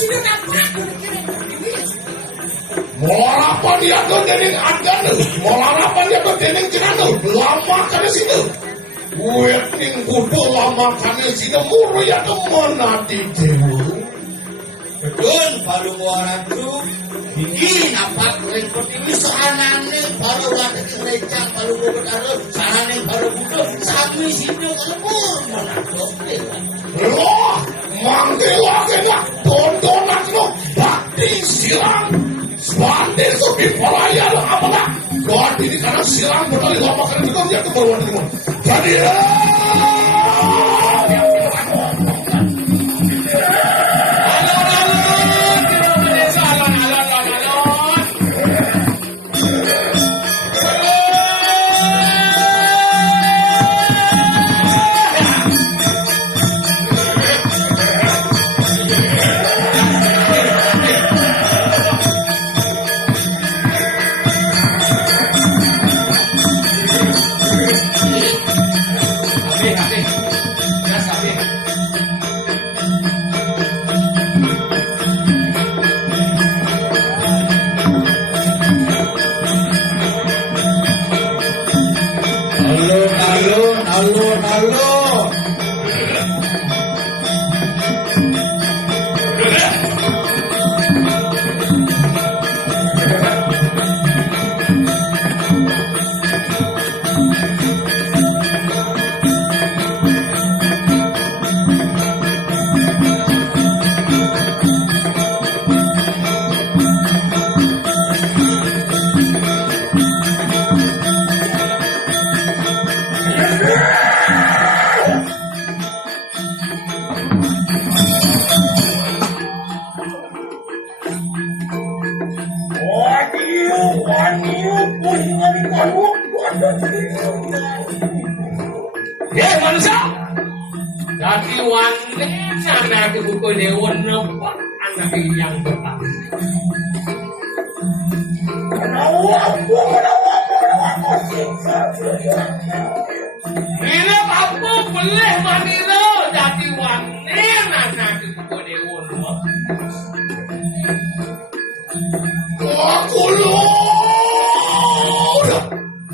sini apa? Molapan dia tuh dening agan, molapan dia tuh dening jenano, lama kan sini. Gue ning kudu lama kan sini muru ya mana di dewa. Betul, baru orang itu bikin apa rekod ini seanane baru ada gereja baru berkaro seanane baru butuh satu situ kelebur mana tuh. Loh, manggil lagi lah, tontonan lo, bakti silang. Swande sobi perayaan apalah. Gadi di kanan silang berkali lama kan itu dia kebaruan itu. Jadi ya manusia. Jadi wanita anak buku dewan nampak anak yang pertama. Bila apa boleh manila jadi wanita anak buku dewan. aku loh.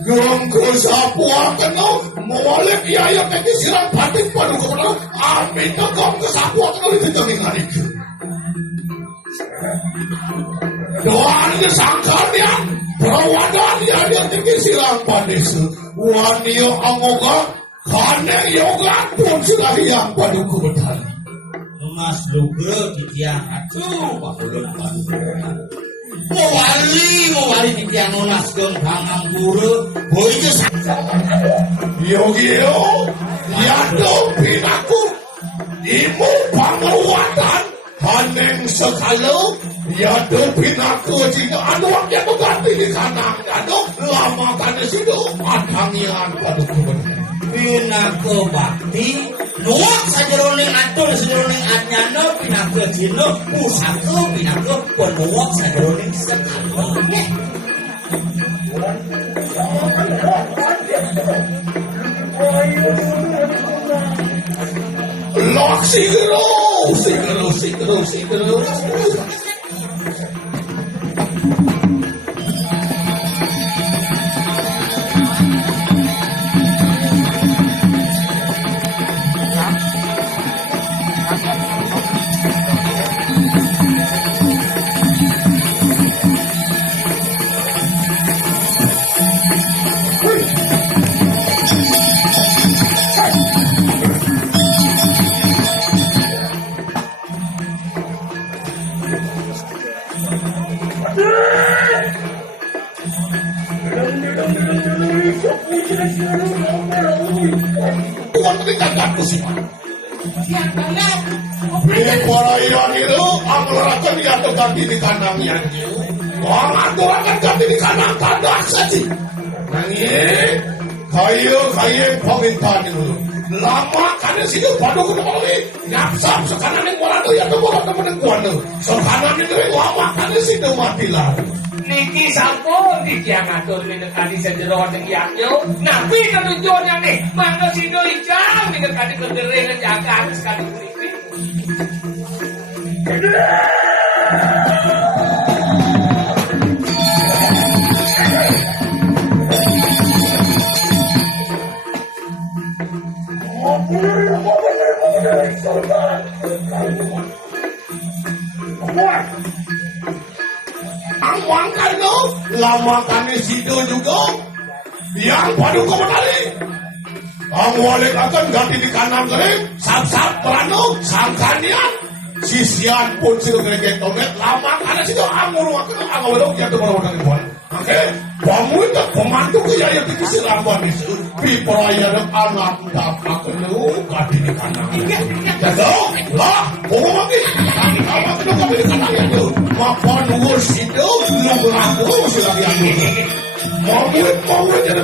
Ganggu sapu akan lo, molek biaya kaki silang batik padu kemana? Amin tegam ke sapu akan lo ditengin hari. Doanya sangkarnya, perawadannya dia tinggi silang batik. Wanio amoga, kane yoga pun sudah yang padu kebetulan. Mas Lugro di tiang aduh Pak Ulun mau wali di tiang Mas Gong Bangam Guru boy itu Yogi yo yado pinaku imu panguatan haneng sekalo yado pinaku jika anu waktu itu ganti di kanan yado lama kan situ adangian pada kebenaran Pinako bakti nuak sajeroning atur sajeroning anyano pinako jino pusako pinako penuak sajeroning sekalo Lok sigero ganti di kanangnya orang atur akan ganti di kanang kandak saja nangis kaya pemerintahan itu lama kan situ padu ke depan nyapsap sekarang yang orang itu ya itu orang temen kuana sekarang itu lama kan situ matilah niki sampun dikiang atur mendekati sejeroan yang yo nabi ketujuannya nih mangga sido ijang mendekati kegering jagaan sekali berikut Ang wangkan no, lama kami situ juga yang paduka menari. Ang walik akan ganti di kanan kali, sab-sab perano, sangkanian. Sisian pun situ kena tomet, lama kami situ anggur waktu anggur waktu yang tu orang buat. Oke, kamu itu pembantu kerja yang dikisi lamban itu. Piperaya dan anak dapat kenu ganti di kanan. Jadi, lah, kamu lagi, kamu kena ganti di kanan itu. Maka nunggu situ, nunggu aku, silakan. Mau jadi